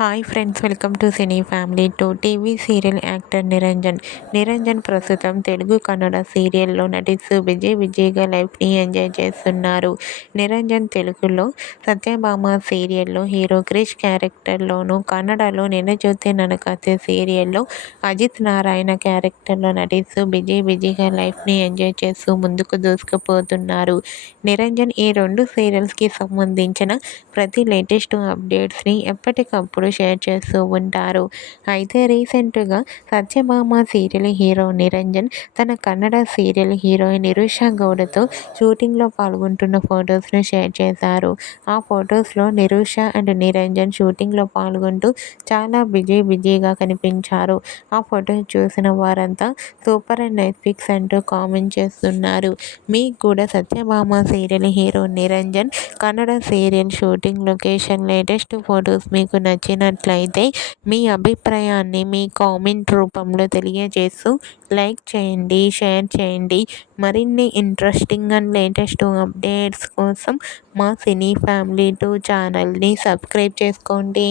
Hi friends, welcome to cine family two. TV serial actor Niranjan ప్రస్తుతం తెలుగు కన్నడ సీరియల్లో నటిస్తూ బిజీగా లైఫ్ని ఎంజాయ్ చేస్తున్నారు. నిరంజన్ తెలుగులో సత్యభామ సీరియల్లో హీరో క్రిష్ క్యారెక్టర్లోను, కన్నడలో నిన్నజ్యోతి ననకథే సీరియల్లో అజిత్ నారాయణ క్యారెక్టర్లో నటిస్తూ బిజీగా లైఫ్ని ఎంజాయ్ చేస్తూ ముందుకు దూసుకుపోతున్నారు. నిరంజన్ ఈ రెండు సీరియల్స్కి సంబంధించిన ప్రతి లేటెస్ట్ అప్డేట్స్ని ఎప్పటికప్పుడు షేర్ చేస్తూ ఉంటారు. అయితే రీసెంట్గా సత్యభామ సీరియల్ హీరో నిరంజన్ తన కన్నడ సీరియల్ హీరోయిన్ నిరూషా గౌడతో షూటింగ్లో పాల్గొంటున్న ఫొటోస్ను షేర్ చేశారు. ఆ ఫొటోస్లో నిరూషా అండ్ నిరంజన్ షూటింగ్లో పాల్గొంటూ చాలా బిజీగా కనిపించారు. ఆ ఫొటోస్ చూసిన వారంతా సూపర్ అండ్ నైస్ పిక్స్ అంటూ కామెంట్ చేస్తున్నారు. మీకు కూడా Satyabhama serial hero Niranjan Kannada serial shooting location latest photos మీకు నచ్చినట్లయితే మీ అభిప్రాయాన్ని మీ కామెంట్ రూపంలో తెలియజేస్తూ లైక్ చేయండి, షేర్ చేయండి. మరిన్ని ఇంట్రెస్టింగ్ అండ్ లేటెస్ట్ అప్డేట్స్ కోసం మా సినీ ఫ్యామిలీ 2 ఛానల్ని సబ్స్క్రైబ్ చేసుకోండి.